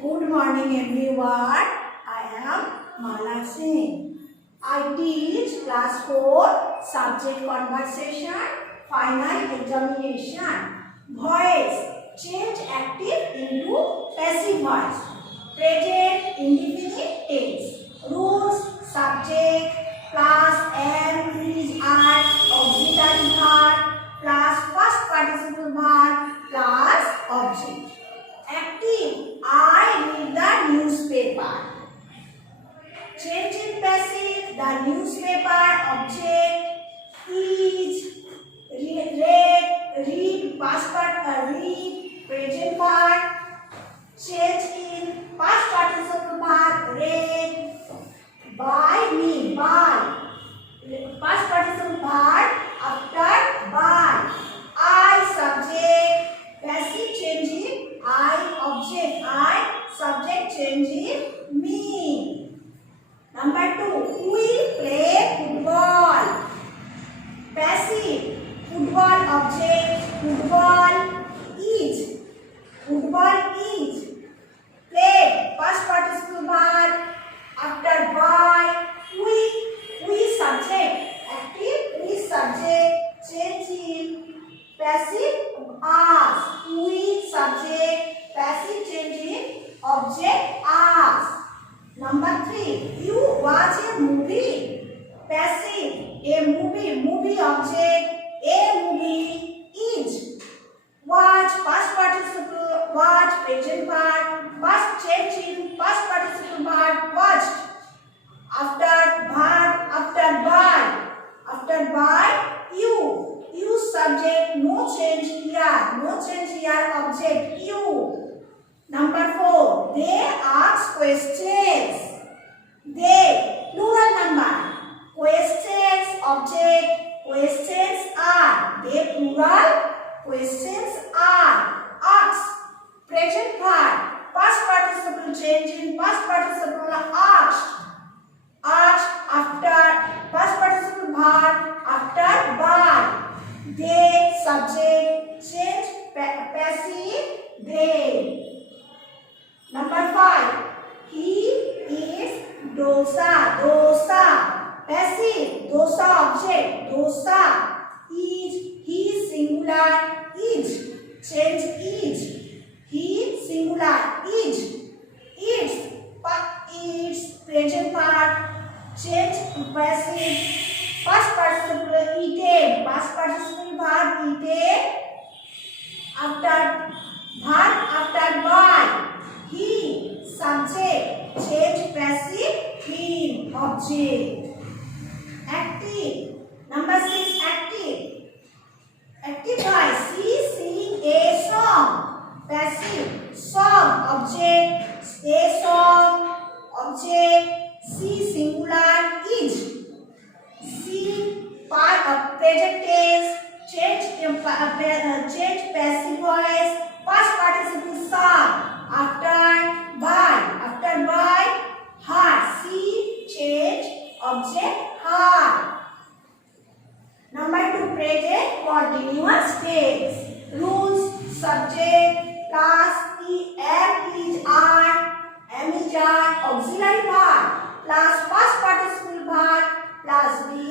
Good morning everyone. I am Mala Singh. I teach class 4 subject conversation final examination. Voice change active into passive voice. Present indefinite tense. Rules subject plus am is are auxiliary verb plus first participle verb plus object. Active, I read the newspaper. Change in passive, the newspaper object is read past read present part. Change in past participle part read by me by past participle part after by. I subject passive changing I object I subject changing me. Number 2, we play football. Passive football object football is play past participle verb after by. We subject active we subject changing passive us. We subject passive changing object us. Number 3, you watch a movie. Passive a movie object a movie is. Watch past participle watch present part past changing past participle verb watched after by you subject no change here object you. Number 4, they ask questions. They plural number questions object questions are they plural questions are asked present verb past participle changing past participle asked after past participle verb after by. They subject change passive they. Number 5, he is dosa passive dosa object dosa is he singular is change is he singular is it's present part change passive past participle eaten past participle verb eaten after by. He subject change passive him object. Active. Number 6, active voice she sing a song. Passive song object a song object she singular is. She part of present tense change passive voice past participle song after by her she change object her. Number 2, present continuous tense. Rules subject plus am is are auxiliary verb plus past participle verb plus be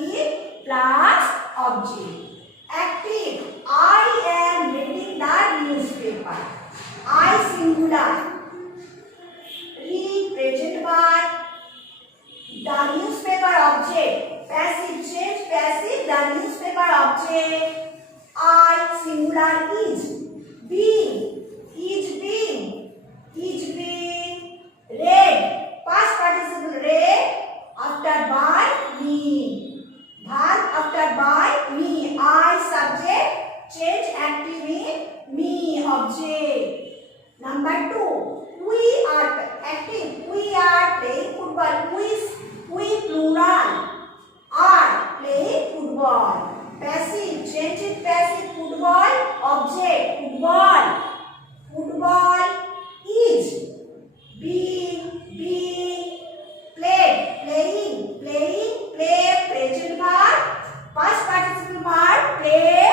plus object. Active, I am reading the newspaper. I singular read present verb the newspaper object passive change passive the newspaper object I singular is being read past participle read after by me verb after by me I subject change active in me object. Number 2, we are active we are playing football we plural are playing football. Passive change it passive football object football is being played play present verb past participle verb play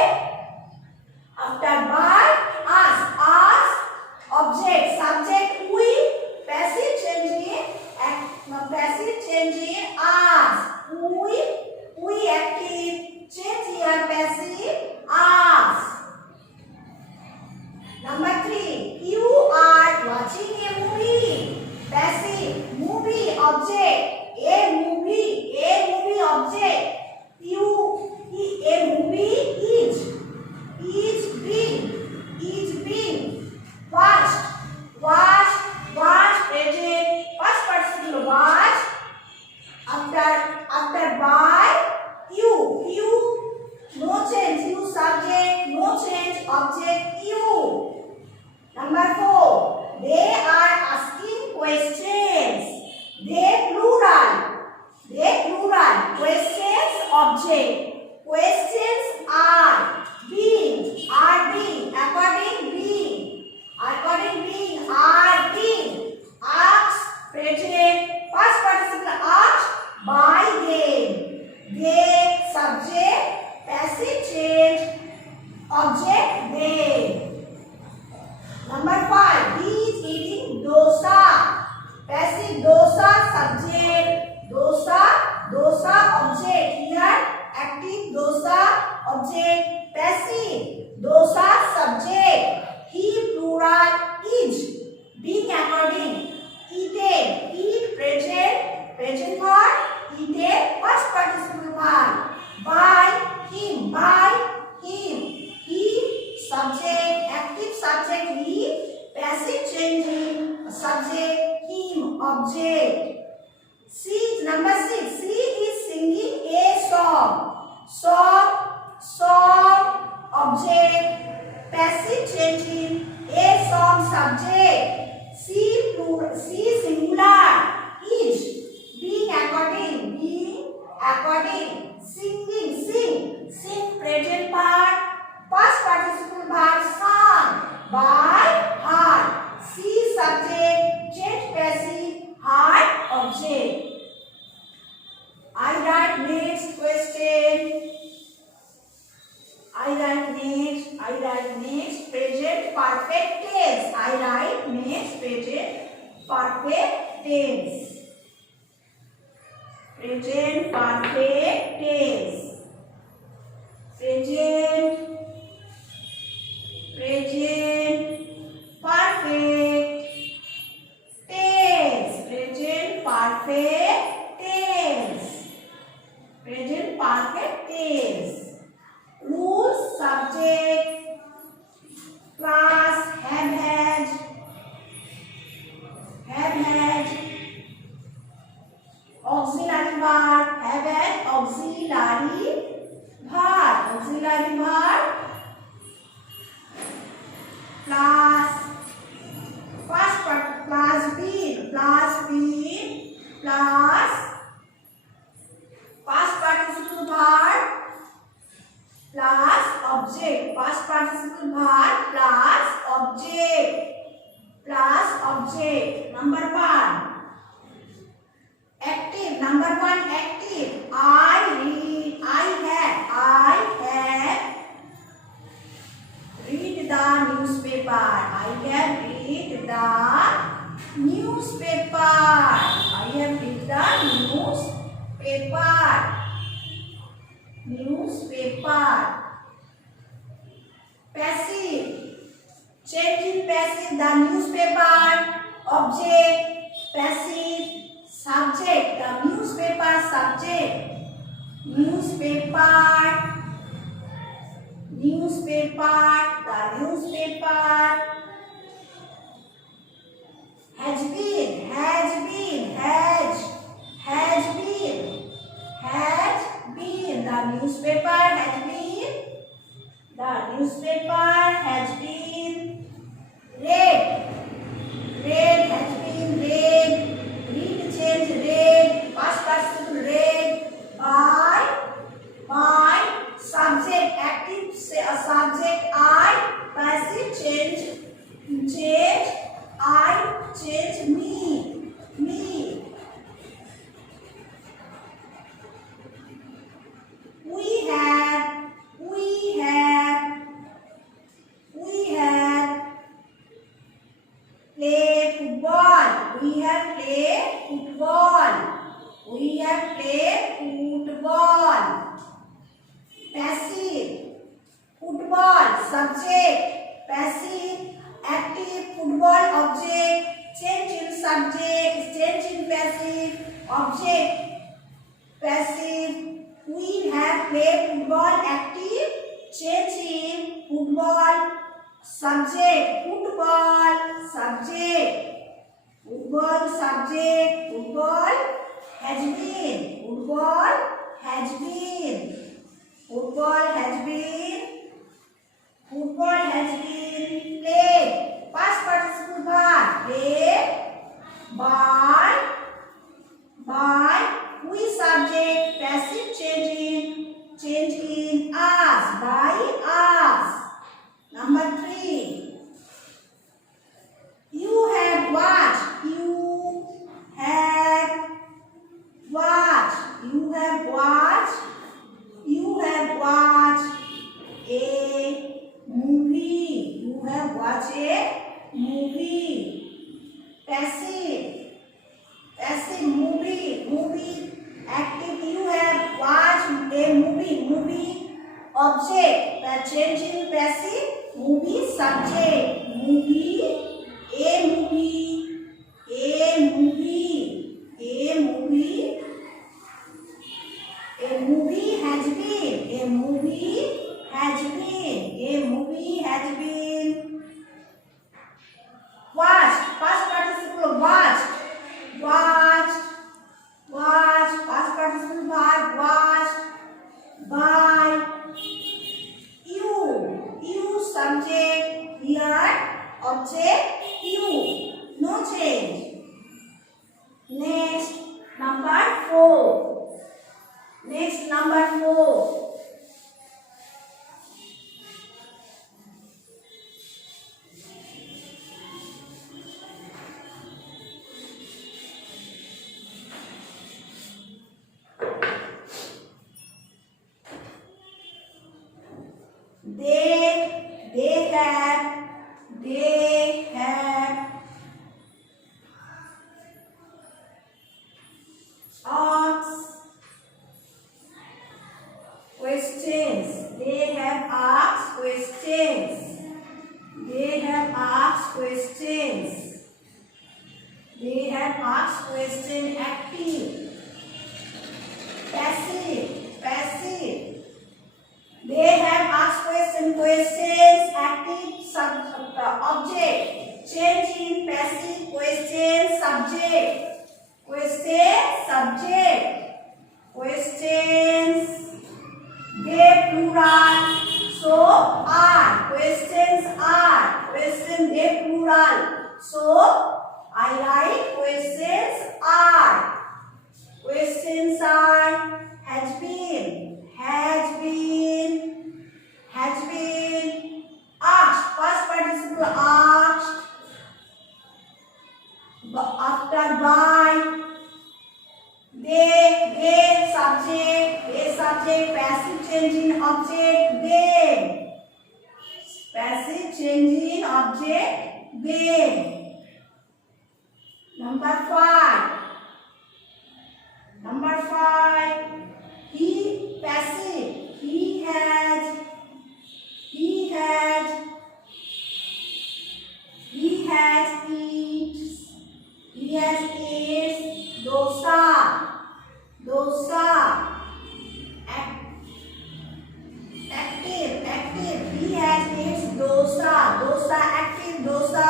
after by us object subject we change in us. We active. Change here passive us. Number 3. You are watching a movie. Passive. Movie object. A movie object. A movie is being watched. Watch present past participle watch after by you no change, you subject, no change, object you. Number 4. They are asking questions. They plural. Questions object. Questions are being. According being are being asked present past participle asked by them. They subject passive change object they. Number 5. He is eating dosa. Passive dosa subject. Dosa object. Here active dosa object. Passive dosa subject. He plural is. Being according. Eaten. Eat present verb. Eaten past participle verb. By him. He subject active subject he. Passive changing subject him object. Number 6. She is singing a song. Song object. Passive changing a song subject. She singular is. Being according. Sing present part. Past participle verb sung by heart. She subject. Change passive. Heart object. I write next question. I write next present perfect tense. I write next present perfect tense. Present perfect tense. Present perfect tense. Present perfect tense. Present perfect tense. Rules subject class have had auxiliary verb have had auxiliary verb plus past part plus been plus past participle verb plus object. Past participle verb plus object. Number 1. Active. Number 1 active. I have read the newspaper. I have read the newspaper. I have read the newspaper. Passive. Change in passive. The newspaper object. Passive subject. The newspaper subject. Newspaper. The newspaper has been. The newspaper has been read. Has been read. Read change read. Past participle read by subject active subject I. Passive change I. Change me. We have play football. We have play football. We have played football. Passive. Football. Subject. Passive. Active. Football. Object. Change in subject. Change in passive. Object. Passive. We have played football. Active. Change in football. Subject. Football. Subject. Football. Subject. Football has been. Football has been. Football has been. Football has been played. Past participle verb. Played by. We subject. Passive change in us. By us. Number 3. You have watched. You have watched. You have watched. You have watched a movie. You have watched a movie. Passive. Passive movie. Movie. Active. You have watched a movie. Movie. Object. Change in passive. Movie. Subject. Movie. A movie. A movie. A movie. A movie has been. A movie has been. A movie has been watched. Past participle watched. Watched. Watched. Past participle verb watched by. You subject here. Object you. No change. Next number 4. Next number 4. They have asked questions. They have asked questions. They have asked questions. They have asked question. Active. Passive. Passive. They have asked questions. Active. Object. Change in passive. Question. Subject. Question. Subject. Questions. They plural. So are. Questions are. Question. They plural. So I write questions are. Questions are. Has been. Has been. Has been. Asked. Past participle asked. After by. They subject, passive change in object, they. Passive change in object, they. Number 5. Number 5. He, passive, he has eats dosa. Active. He has eats dosa. Active. Dosa.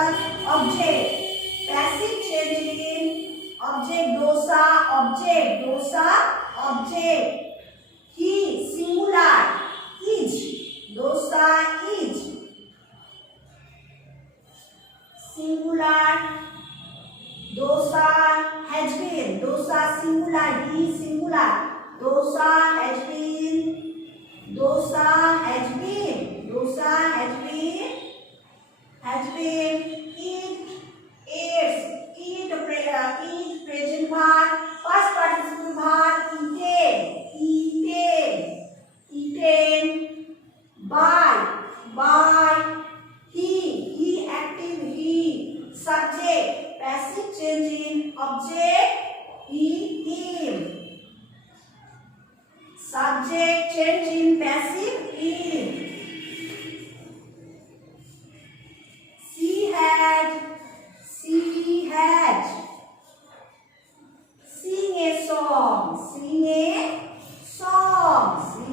Object. Passive change in object. Dosa. Object. He. Singular. Is. Dosa is. Singular. Dosa has been. Dosa singular. He singular. Dosa has been. Dosa has been. Dosa has been. Has been. Eat. Eats. Eat present verb. Past participle verb. Eaten. By. He active. He subject. Passive change in object. Him. Subject change in passive in. She had. Sing a song. She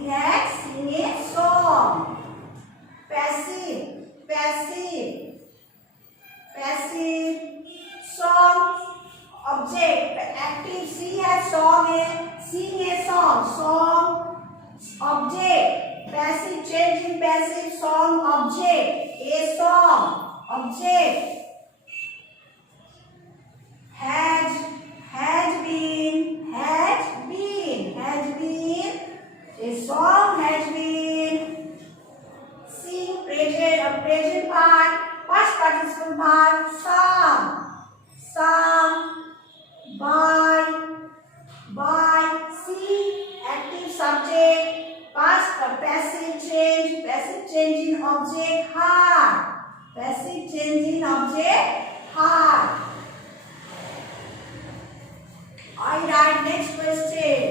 had sing a song. Passive. Song. Object. Active. She has sing a song. Object. Passive change in passive. Song. Object. A song. Object. Has been. A song has been. Sing present part. Past participle part. Sung. By. See. Active subject. Past passive change in object. Heart. Passive change in object. Heart. I write next question.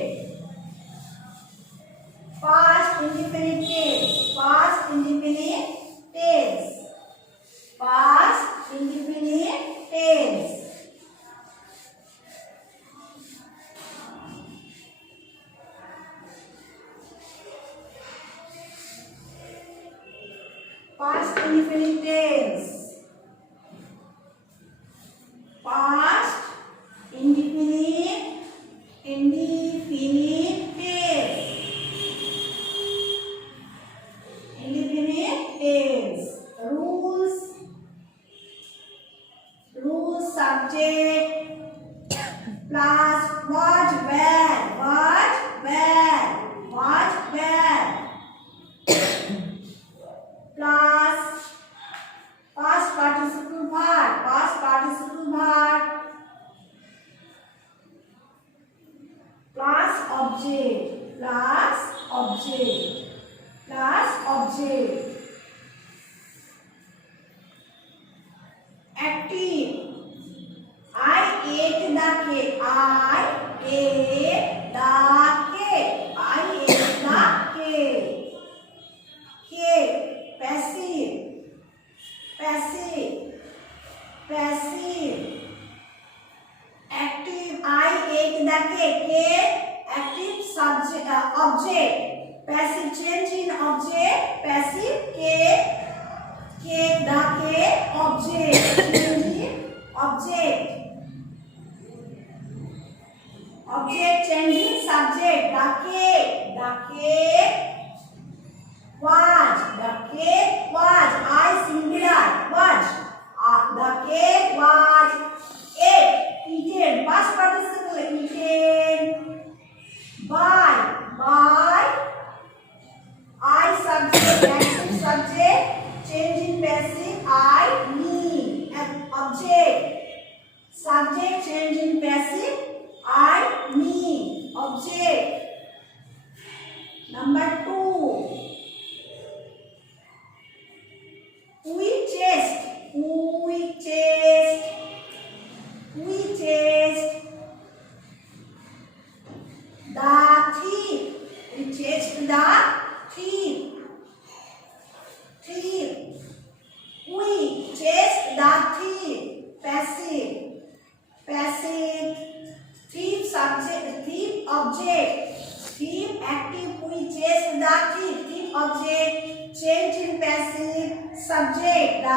Past indefinite tense. Past indefinite tense. Past indefinite tense. Past indefinite tense. Rules subject plus was where plus past participle part plus object active. I ate the cake. Cake. Passive. Active. I ate the cake. Active subject object. Passive change in object. Passive cake. The cake object. Change in object. Object changing subject. The cake was. I singular was. The cake was eaten. Past participle eaten. By. I subject. Active subject. Change in passive. I me. Object. Subject change in passive. I me. Object. Number 2. We chased. The thief. We chased the thief. We chased the thief. Passive. Thief subject. Thief object. Thief active. We chased the thief. Thief object. Change in passive. Subject. The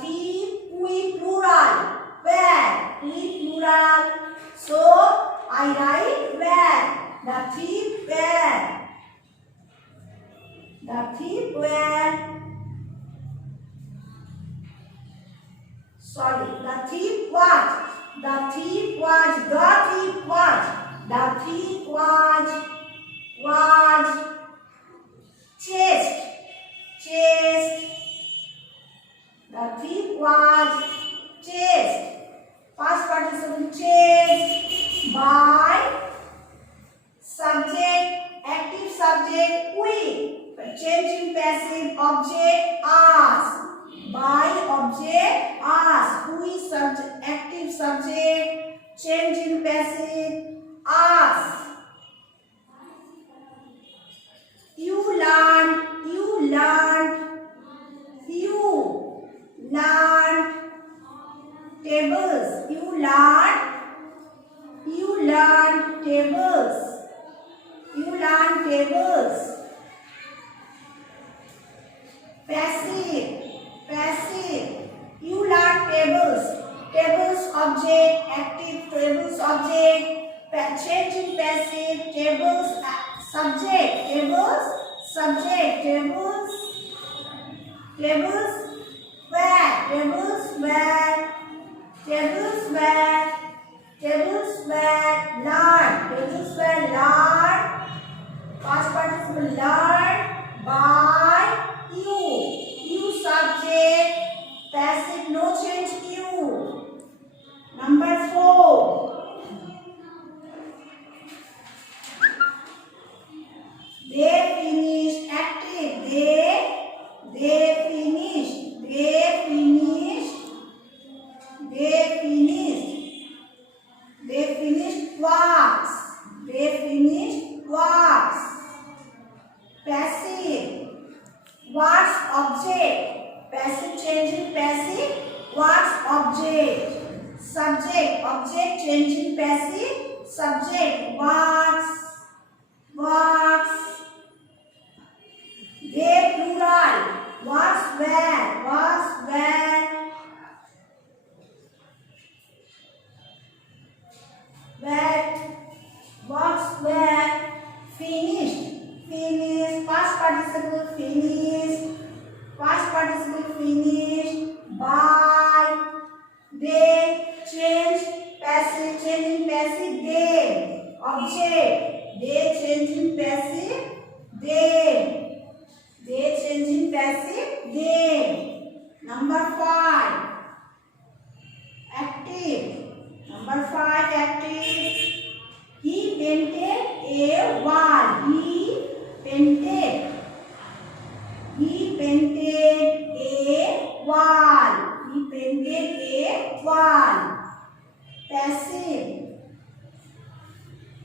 thief. We plural. Where? We plural. So I write where. The thief where. The thief was. Chased. The thief was chased. Past participle chased by subject, active subject we. Changing passive object us. By object us. Who is subject? active subject, change in passive, ask. You learned, you learned, you learned tables, you learned tables, you learned tables. Passive, passive, you learn tables, tables object, active tables object, change in passive, tables subject, tables subject, tables where, tables where, tables where, tables where, learn, tables where, learn, past participle, learn by you subject, passive, no change, you. Number 4. They finished, active, they finished, they finished, they finished, they finished works, they finished works. Passive, words object, passive change in passive, words object, subject, object change in passive, subject, words, words. They plural, words where, words where, words where, finished, finished, past participle, finished, past participle, finished, by, they, change, passive, change in passive, they, object, they change in passive, they change in passive, they. Number 5, active. Number 5, active. He painted a wall. He painted a wall. He painted a wall. Passive.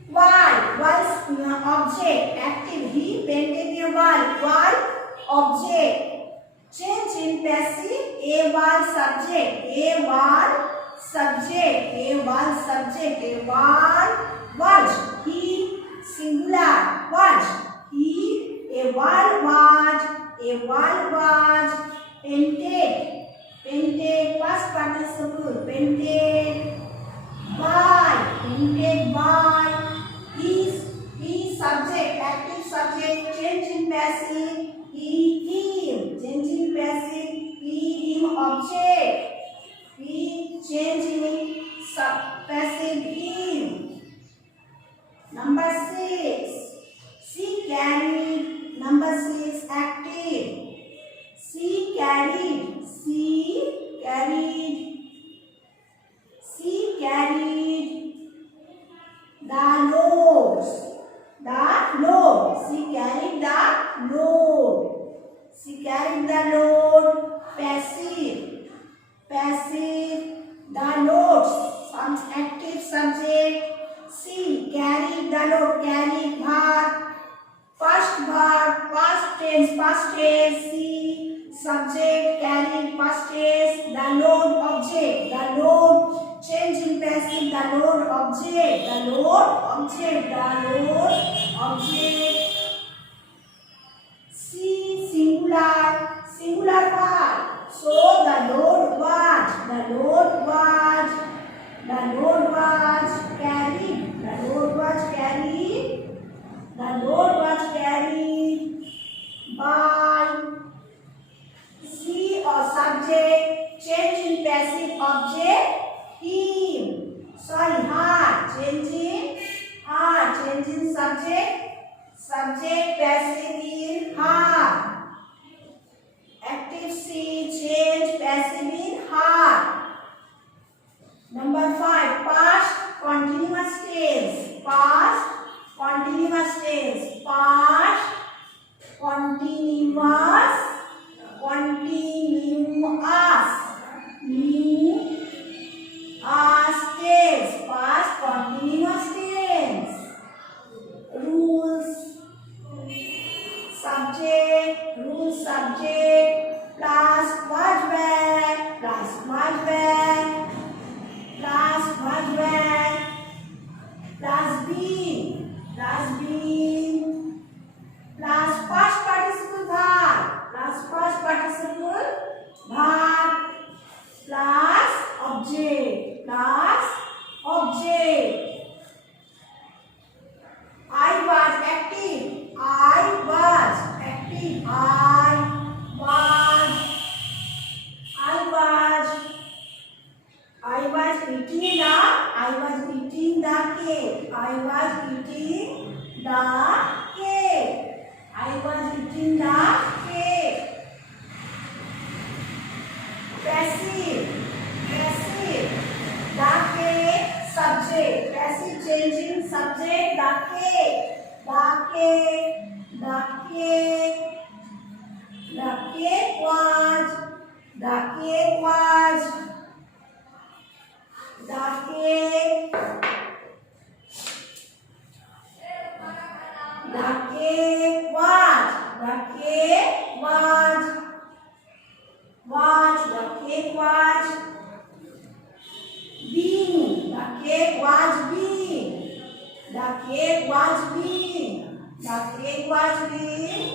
Wall object, active. He painted a wall. Wall object. Change in passive, a wall subject. A wall subject. A wall subject. A wall was. He singular was. He a wall was painted past participle painted by he subject, active subject, change in passive, him, change in passive, him object, he change in passive, him. Number 6, she carried. Number 6, active. She carried the loads. She carried the load. She carried the load. Passive. The loads. Some active subject. She carried the load. Carried verb. Past tense. She subject carried past tense. The load object. The load change in passive. The load object. She singular verb. So the load was carried. The load was carried by. She or subject change in passive object him. Her change in subject passive in her. Active she change passive in her. Number 5, past continuous tense. Past continuous tense. Past continuous subject, rule subject, plus was were, plus was were, plus was were, plus been, plus been, plus past participle verb, plus past participle verb, plus object, plus object. I was active. I was active. I was eating the. I was eating the cake. I was eating the cake. I was eating the cake. Passive. Passive. The cake. Subject. Passive changing subject. The cake. The cake. The cake. The cake was. The cake was. The cake. The cake was. The cake was. Was. The cake was. Being. The cake was being. The cake was being. The cake was being.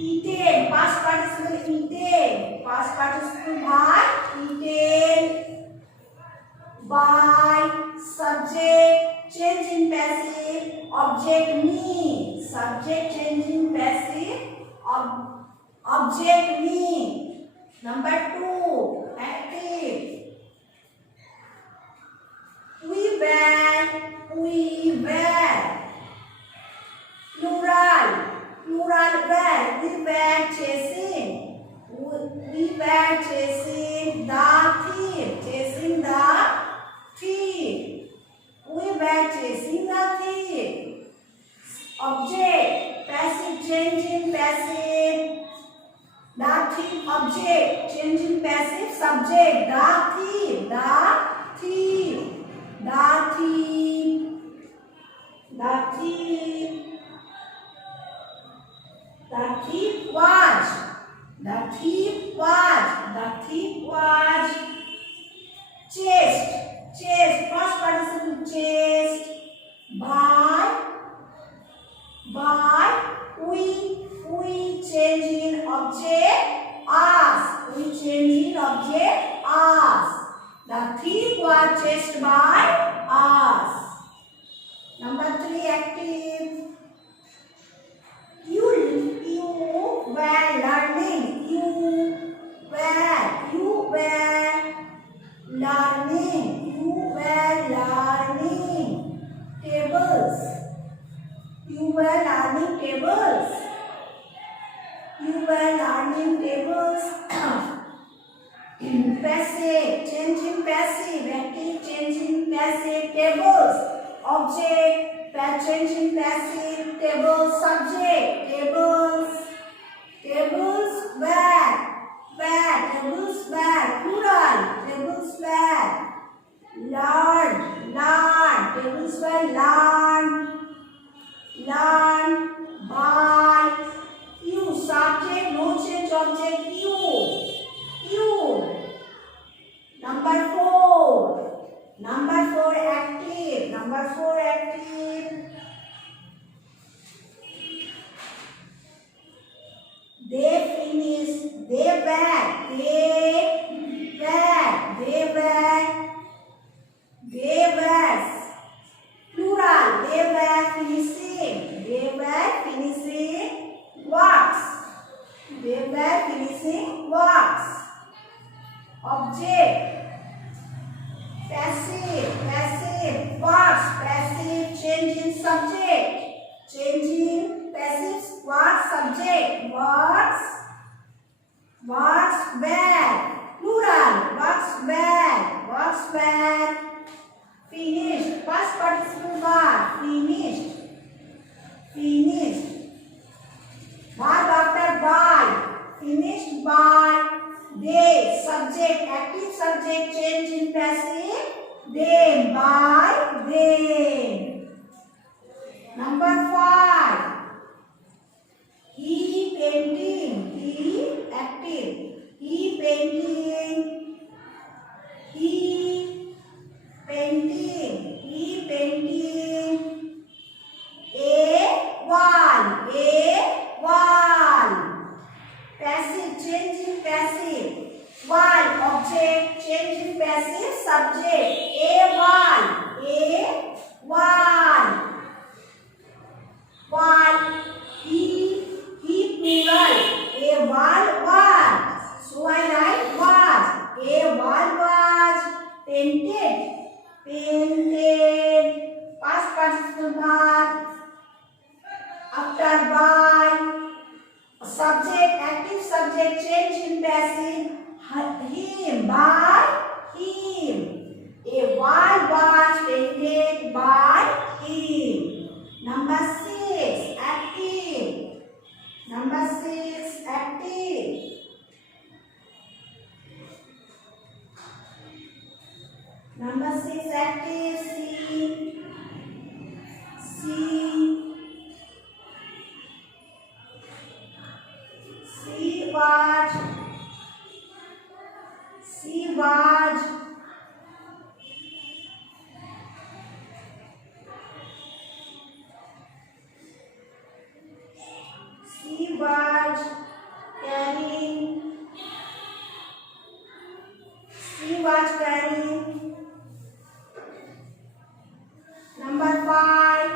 Eaten. Past participle eaten. Past participle verb eaten. By. Subject change in passive. Object me. Subject change in passive. Object me. Number 2. Active. We were. We were. Plural. Plural were. We were chasing. We were chasing the thief. Chasing the thief. We were chasing the thief. Object. Passive change in passive. The thief. Object change in passive. Subject. The thief. The thief. The thief. The thief. The thief was. The thief was. The thief was. Chased. Chased. First participle chased. By. We change in object us. We change in object us. The thief was chased by us. Number 3. Active. You were learning. You were learning. You were learning tables. You were learning tables. You were learning tables. Passive, change in passive. Active, change in passive. Tables. Object, change in passive. Tables. Subject. Tables. Tables were. Tables were. Plural. Tables were. Learn. Tables were learned. Learn by. You. Subject, no change object. You. Number 4. Number 4. Active. Number 4. Active. They finished. They were. Plural. They were finishing. They were finishing works. They were finishing works. Object. Passive. Words. Passive. Change in subject. Change in passive words. Subject. Words. Were. Plural. Works were. Finished. Past participle verb. Finished. Verb after by. Finished by. They. Subject. Active subject. Change in passive. Them. By them. Number 5. subject. A wall. Wall. He plural. A wall. So I write was. A wall was painted. Past participle verb. After by. Subject, active subject, change in passive. Him, by him. A wall was painted by him. Number 6, active. Number 6, active. Number 6, active. She was. Carrying. She was carrying. Number 5.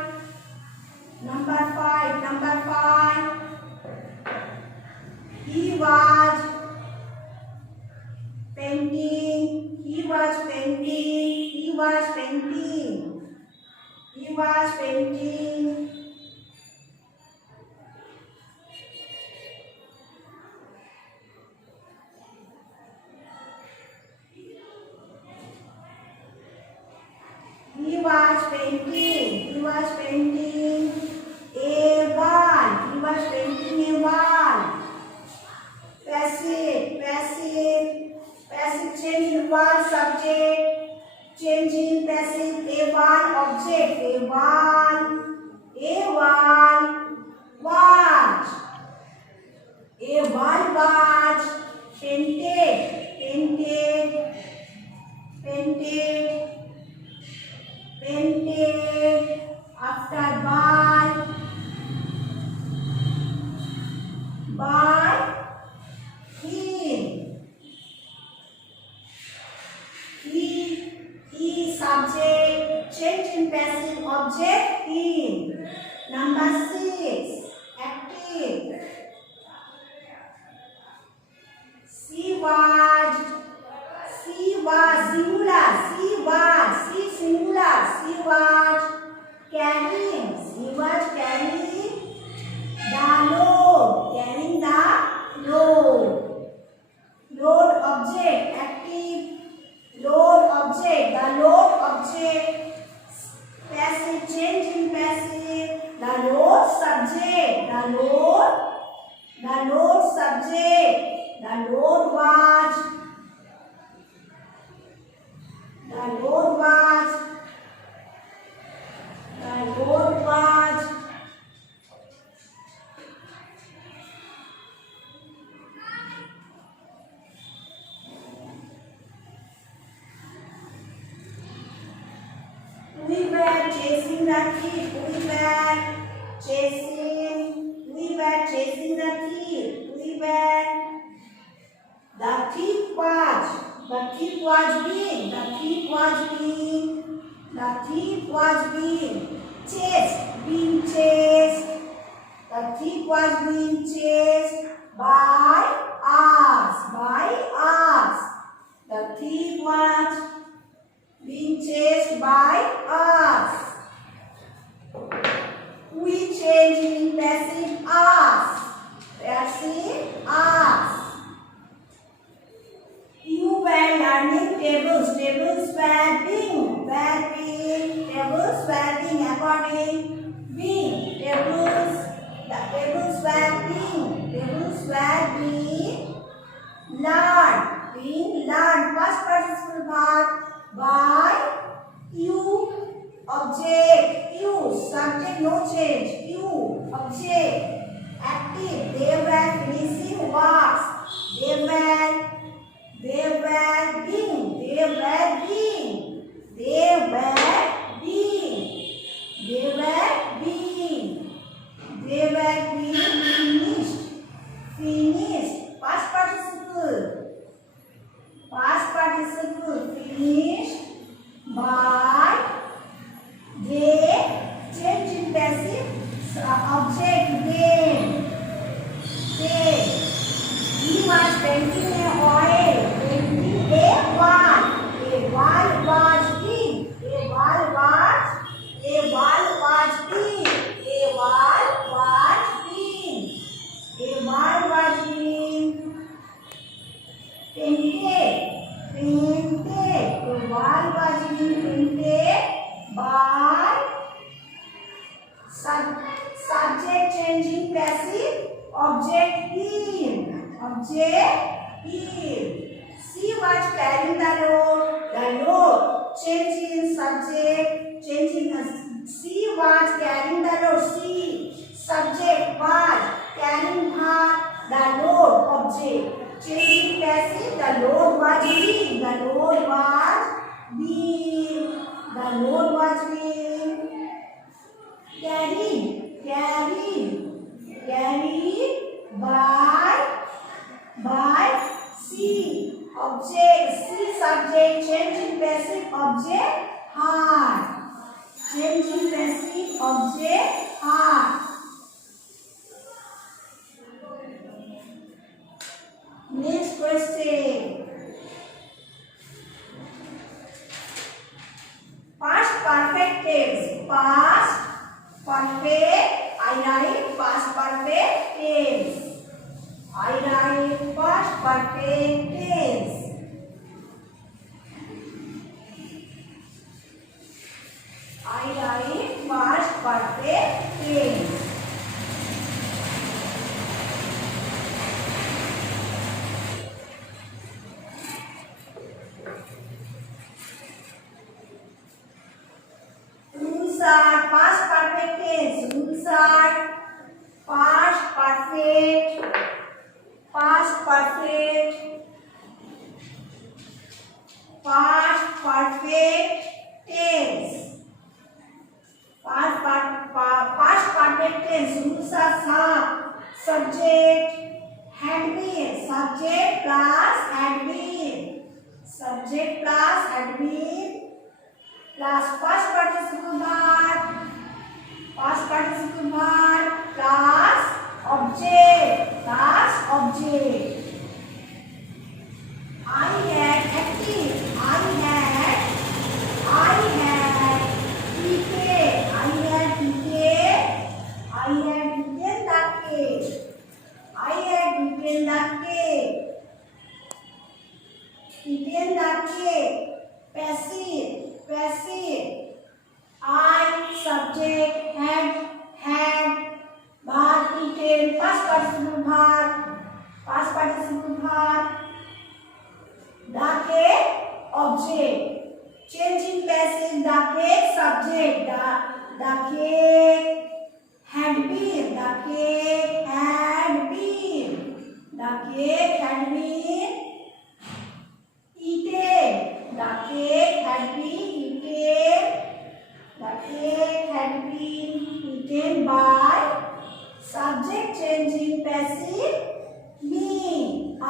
He was painting. He was painting a wall. He was painting a wall. Passive. Change in wall subject. Change in passive. A wall object. A wall was. A wall was painted. After by him. He subject, change in passive object, him. Number 6, active. She was singular. She was carrying. The load. Load object, active. Load object. The load object. Passive, change in passive. The load subject. The load subject. The load was. We were chasing the thief. We were chasing the thief. The thief was being chased. The thief was being chased by us. The thief was being chased by us. We change in passive us. You were learning tables. Tables were being according. Being tables. The tables were being learned. Past participle verb by you. Object. You. Subject no change. You. Object. Active. They were finishing works. They were being finished. Past participle finished. object in, object in. She was carrying the load, change in subject, change in, she was carrying the load, she, subject was carrying her, the load, object, change in passive, the load was being, the load was being, the load was being carried, carried, carried by C, object, C subject, change in passive, object had, change in passive, object had. Next question. Past perfect tense. Past perfect. I write past perfect tense. I write past perfect tense. I write past perfect tense. Past perfect tense. Rules are past perfect, past perfect, past perfect tense. Past perfect tense. Rules are subject, had been, subject plus had been, subject plus had been. Plus past participle verb, past participle verb plus object, plus object. I had active, I had eaten, I had eaten the cake, I had eaten the cake, eaten the cake. Passive, passive. I, subject, had, verb, eaten, past participle verb, past participle verb. The cake, object. Change in passive, the cake, subject. The cake had been, the cake had been, the cake had been eaten. The cake had been eaten. The cake had been eaten by subject, change in passive, me. I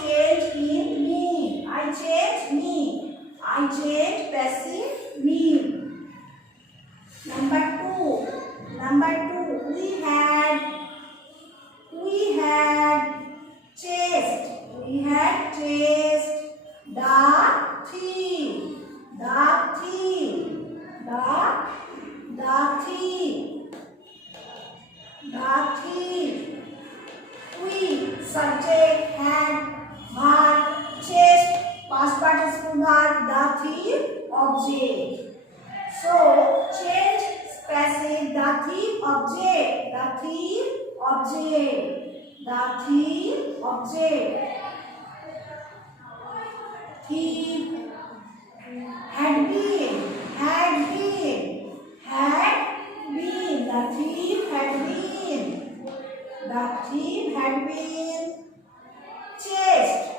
change in me. I change me. I change passive, me. Number two. We had chased. We had chased the thief, the thief, the thief, the thief. We, subject, had, verb, chased, past participle verb, the thief, object. So change passive, the thief, object, the thief, object, the thief, object. Thief had been, the thief had been chased,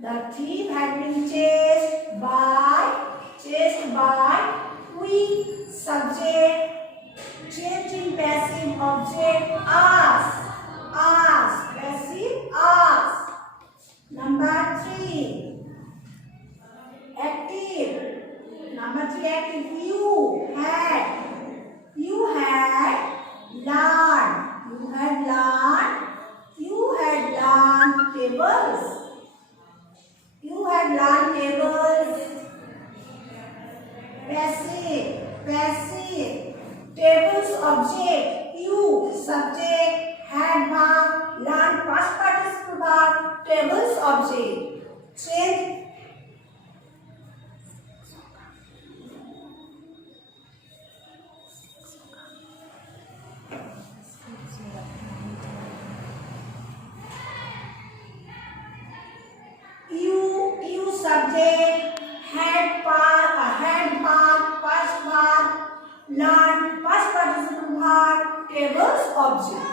the thief had been chased by, we, subject, change in passive, object, us, passive, us. Number three, active. Number three, active. You had learned tables. You had learned tables. Passive. Tables, object. You, subject, had verb, learned, past participle verb, tables, object. Change. tables object.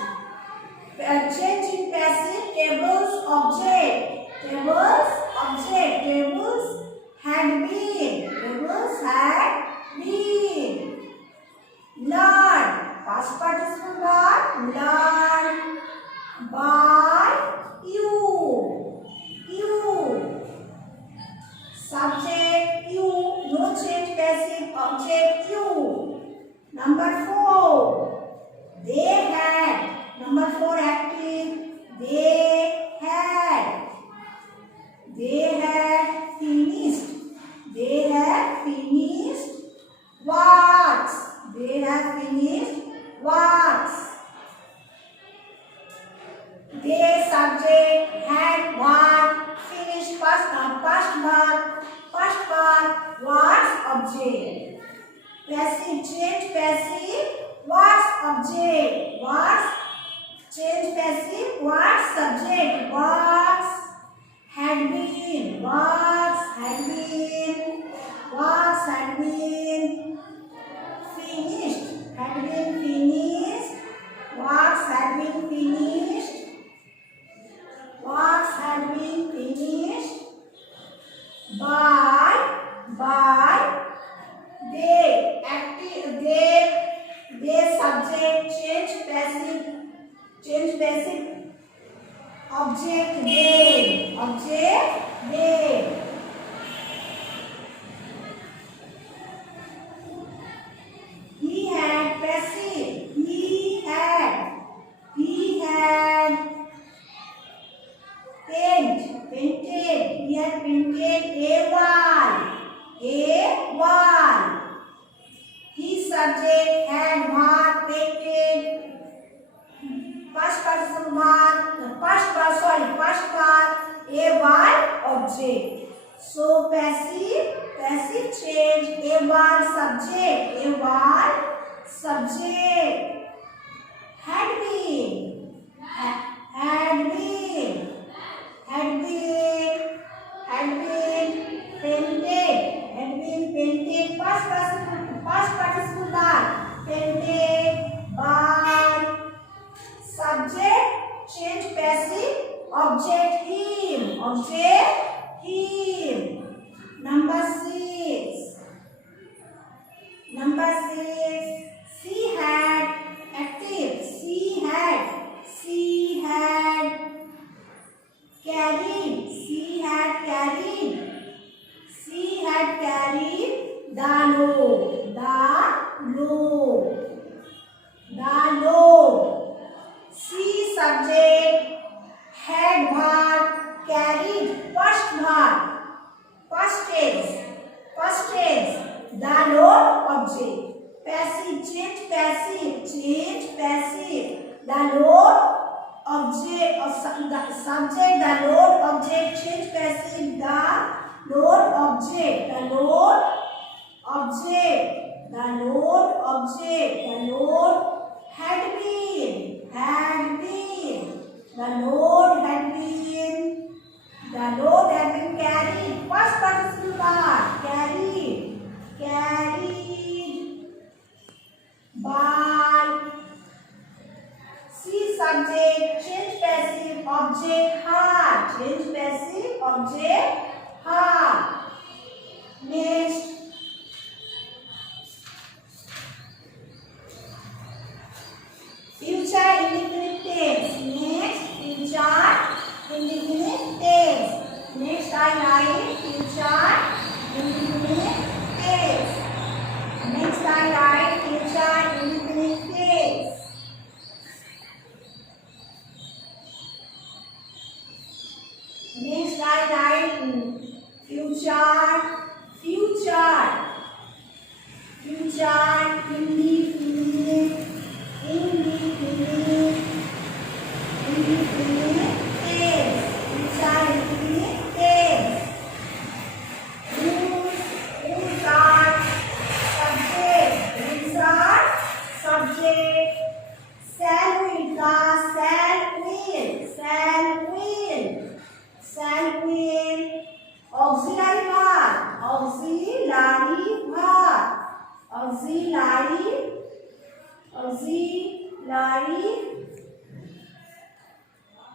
Change in passive, tables object. Tables object. Tables had been. Tables had been. Learn. Past participle verb. Learn by you. You. Subject you. No change passive. Object you. Number 4. They had. Number 4 active. They had. They had finished. They had finished what? They have finished what? They subject had what? Finished past verb. Past verb was object. Passive change passive was object. Was change passive was subject. Was had been. Was had been. Was had been. Finished. Had been finished. Was had been finished. Was had been finished. By they active they subject change passive object they he had passive he had painted he had painted a wall. His subject had what? Painted past part a wall object. So passive change a wall subject had been painted past participle verb painted by subject change passive object him Number 6 she had active she had carried the load. She subject had verb carried past tense the load object. Passive change passive the load object or the subject the load object change passive the load object the load had been carried past participle verb carried by she subject change passive object her next future indefinite tense. Next I write future indefinite tense. Next I write future indefinite tense. Next I write future indefinite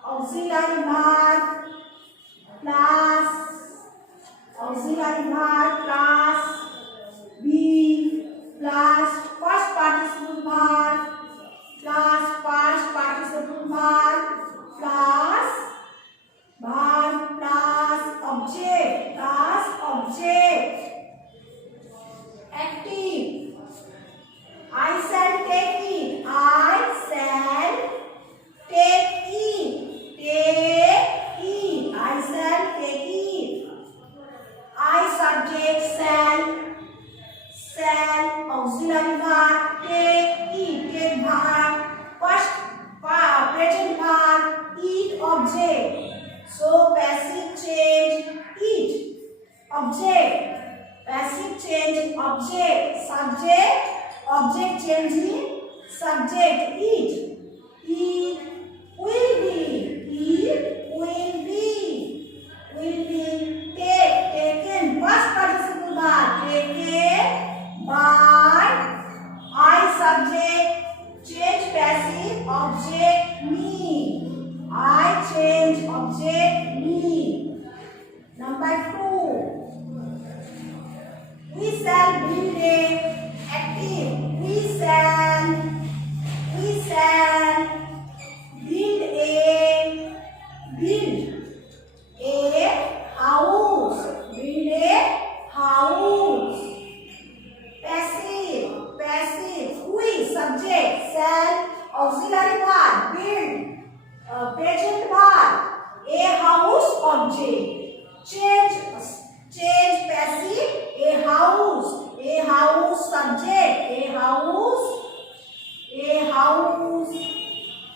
auxiliary verb plus auxiliary verb plus be plus first participle verb plus past participle verb plus verb plus object active. I shall take it. I shall take it. Take it. I shall take it. I subject shall auxiliary verb take it. Take verb first present verb it object. So passive change it object. Passive change object. Subject object changing subject it. It will be. It will be. Will be taken. Past participle verb taken by. I subject change passive object me. I change object me. Number 2. We shall build a active. We shall build a house. Build a house. Passive. We subject shall auxiliary verb build present verb a house object. Change passive a house subject a house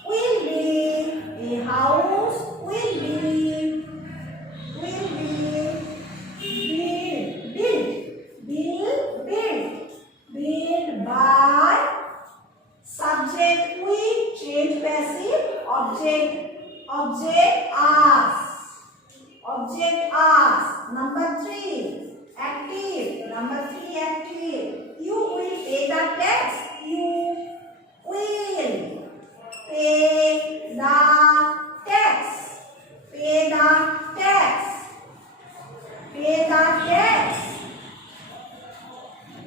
will be a house will be built by subject we change passive object us. Number 3 active. Number 3 active. You will pay the tax. You will pay the tax. Pay the tax. Pay the tax.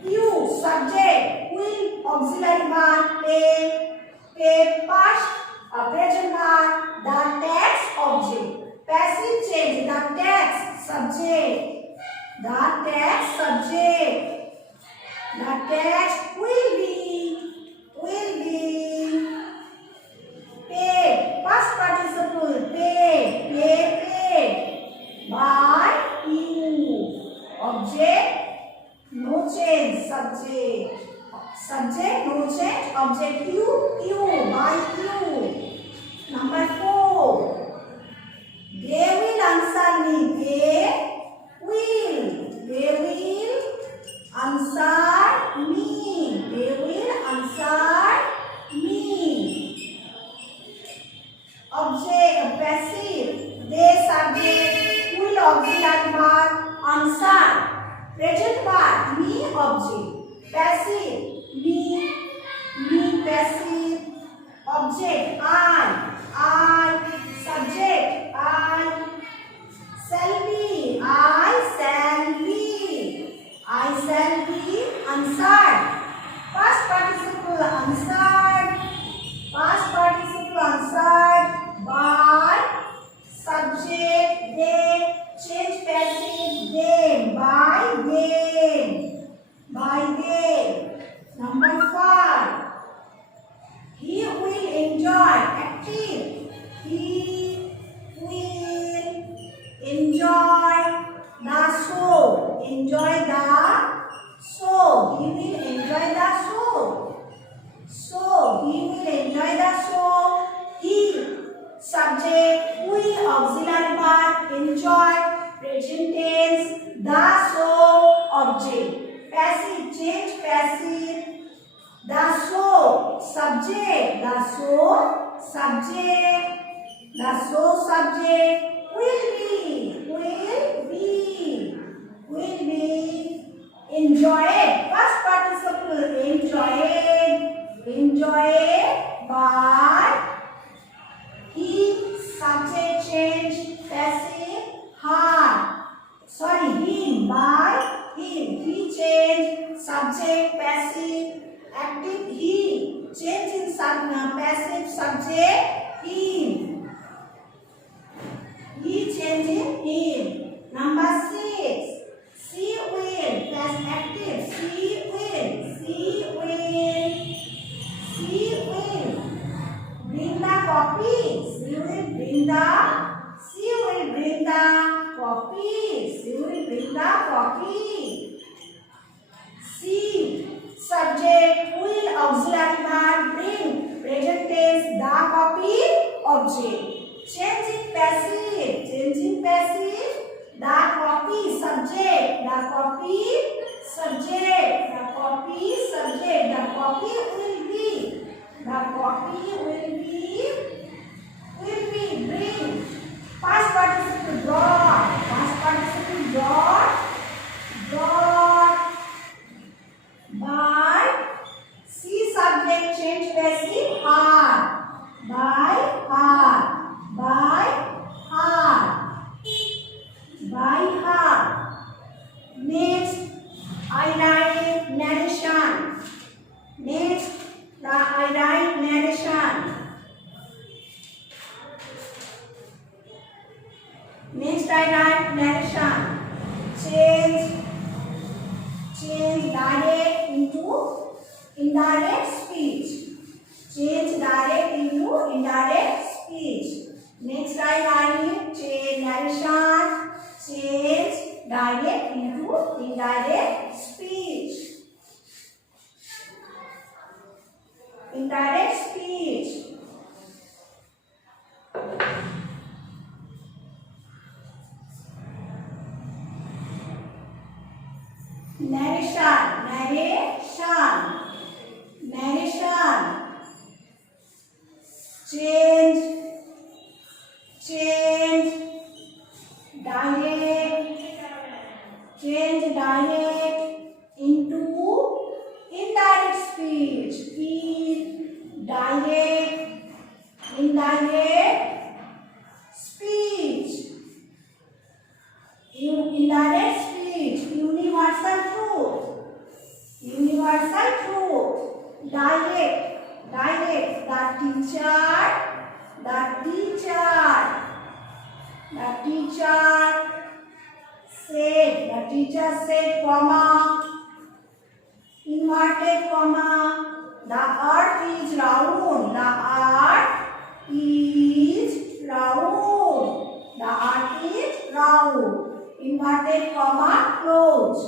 You subject will auxiliary verb pay past present verb the tax object. Passive change the tax subject. The tax subject. The tax will be paid. Past participle paid by you. Object no change subject no change object you by you. Number 4. They will answer me. They will answer me. They will answer me. Object passive. They subject will auxiliary verb answer. Present verb me object. Passive me passive object I subject I shall be answered. Past participle answered by subject they change passive them by them. Number 5. He will enjoy active. He will enjoy the show. Enjoy the show. He will enjoy the show. So he will enjoy the show. He subject will auxiliary verb enjoy present tense the show object. Passive change passive. The show subject. The show subject will be enjoyed. Past participle enjoyed by. He subject change passive had. Sorry, him by him. He changed subject passive active he. Change in passive subject him. He changing him. Number 6. She will past active. She will. She will. She will bring the copies. She will bring the. She will bring the copies. She will bring the copy. She subject will auxiliary verb bring present tense the copy object. Changing passive. Changing passive. The copy subject. The copy subject. The copy subject. The copy will be. The copy will be. Will be bring. Past participle brought. Past participle brought. Brought. By. See subject change passive hard. By hard. By hard. By hard. Next, I write narration. Next, I write narration. Next, I write narration. Change direct into indirect speech. Change direct into indirect speech. Next, I write change narration. Change direct into indirect speech. Indirect speech. Narration. Narration. Narration. Change. Change direct. Change direct into indirect speech. Direct. Indirect speech. Indirect speech. Universal truth. Universal truth. Direct. Direct. The teacher said, comma, inverted comma, the earth is round. The earth is round. The earth is round. Inverted comma, close.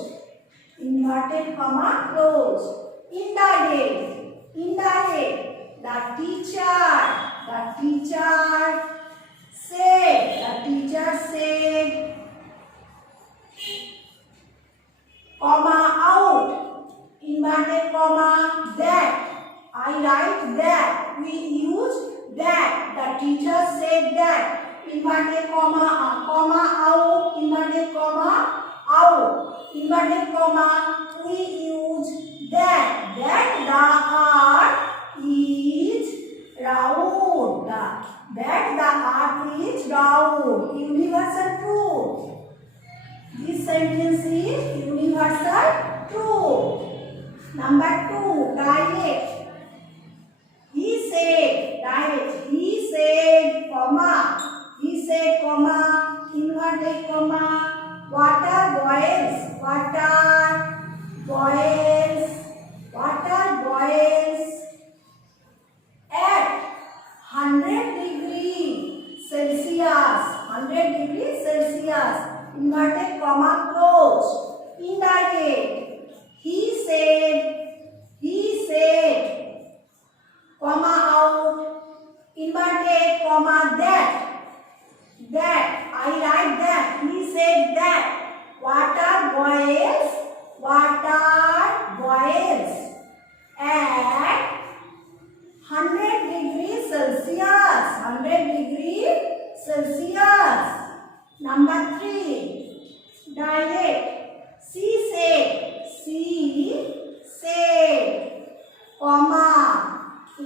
Inverted comma, close. Indirect. Indirect. The teacher said, comma out, inverted comma that. I write that. We use that. The teacher said that. Inverted comma out, inverted comma out, inverted comma. We use that. That the earth is round. That the earth is round. Universal truth. This sentence is universal truth. Number 2, direct. He said, comma, inverted comma, water boils, at 100 degrees Celsius, inverted comma, close, indirect. He said, comma out, inverted comma, that. I write that. He said that. Water boils at 100 degrees Celsius. Number 3, direct. She said, comma,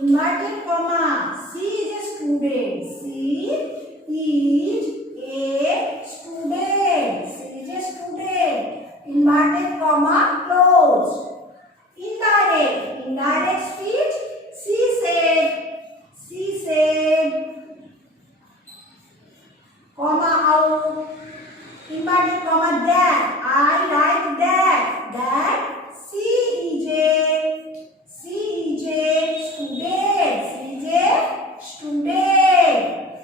inverted comma. She is a student. She is a student. She is a student. Inverted comma closed. Indirect. Indirect speech. She said. She said. Comma out. Inverted comma that. I like that. That. She is a student. She is a student.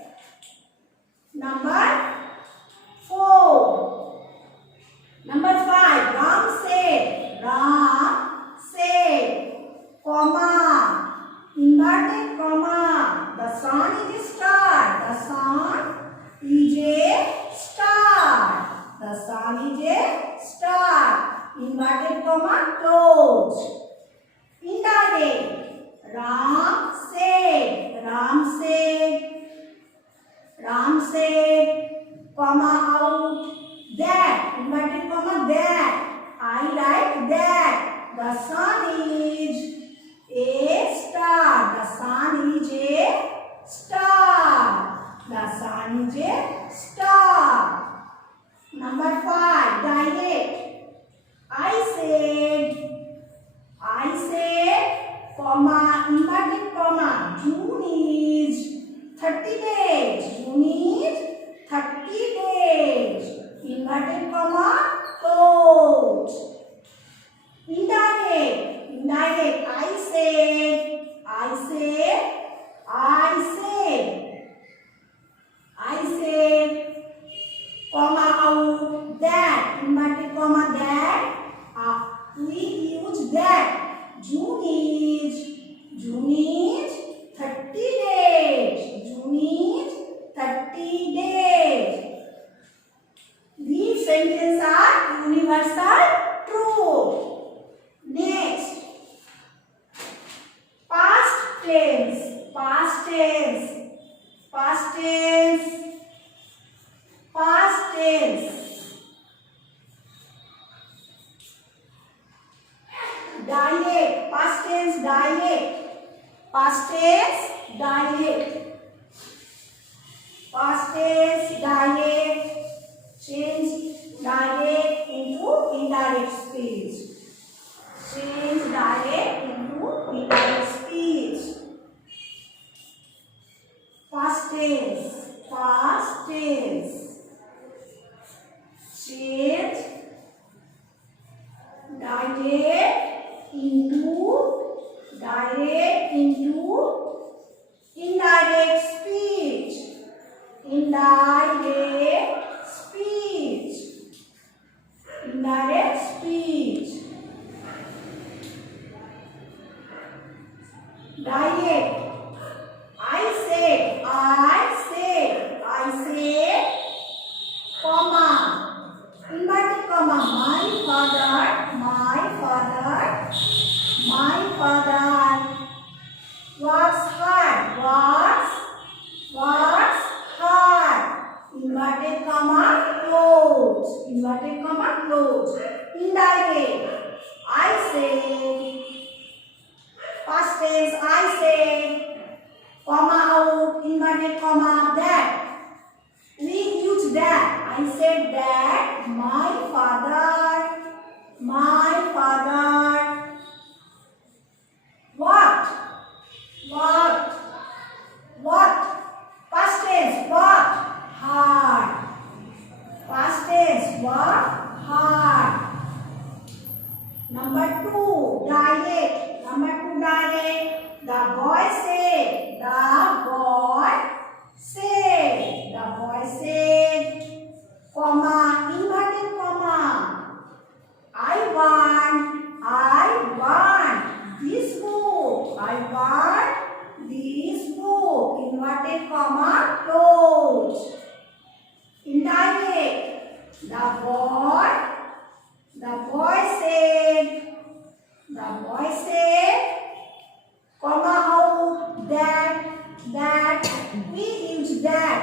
Number 4. Number 5. Ram said. Ram said. Comma. Inverted comma. The sun is a star. The sun is a star. The sun is a star. Inverted comma closed. Indirect. Ram said. Ram said. Ram said. Comma out. That. Inverted comma that. I like that. The sun is a star. The sun is a star. The sun is a star. Number 5. Direct. I said, comma, inverted comma, June is 30 days. June is 30 days. Inverted comma, close. Indirect. Indirect. I said, comma out, that, inverted comma that. We use that. June is 30 days. June is 30 days. These sentences are universal true. Next, past tense. Past tense. Past tense. Past tense. Dialect. Past tense dialect. Past tense dialect. Past tense dialect. Change dialect into indirect speech. Change dialect into indirect speech. Past tense. Past tense. Change dialect into indirect speech. Indirect speech. Indirect speech. Dialect. I said, comma, inverted comma, my father works hard, inverted comma, close, inverted comma, close. Indirect. I say, past tense, I say, comma out, inverted comma, that. We use that. I said that my father what past tense what hard, past tense what hard. Number 2 dialect. The boy said, comma, inverted comma, I want this book. Inverted comma, close. Indirect. The boy said, comma out, that we use that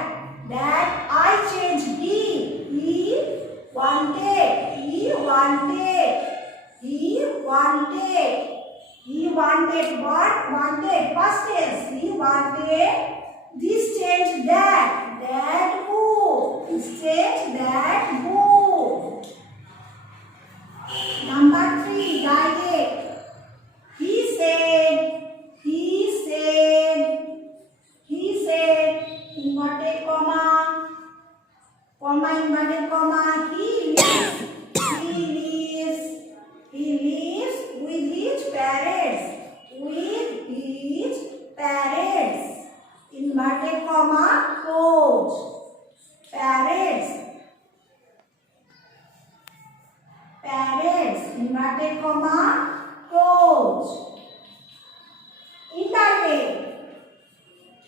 I changed he wanted wanted. What wanted? Past tense. He wanted this change that. That book. This change that book. Number 3. Diet. He said. He said. He said. Inverted comma. Comma inverted comma. He lives. He lives. He lives with his parents. With his parents. Inverted comma. Close. Parents. Parents. Inverted comma. Close. Indirect.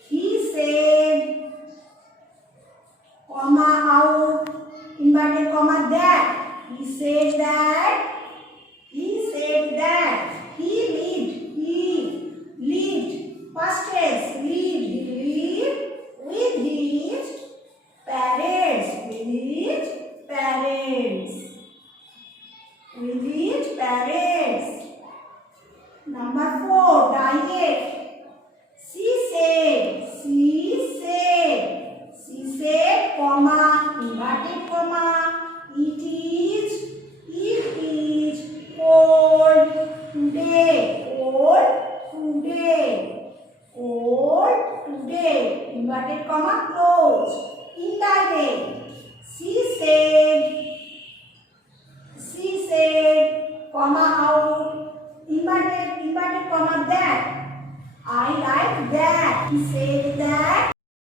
He said. Comma out. Inverted comma that. He said that. He said that. He lived. He lived. Past tense. Lived. He lived with his parents. With his parents. With his parents. Number 4. Diet. She said. She said. She said. Comma. Inverted comma. It is cold today. Cold today. Cold today. Inverted comma. Close. Indirect. She said. She said. Comma out. Inverted comma that. I like that. He said that.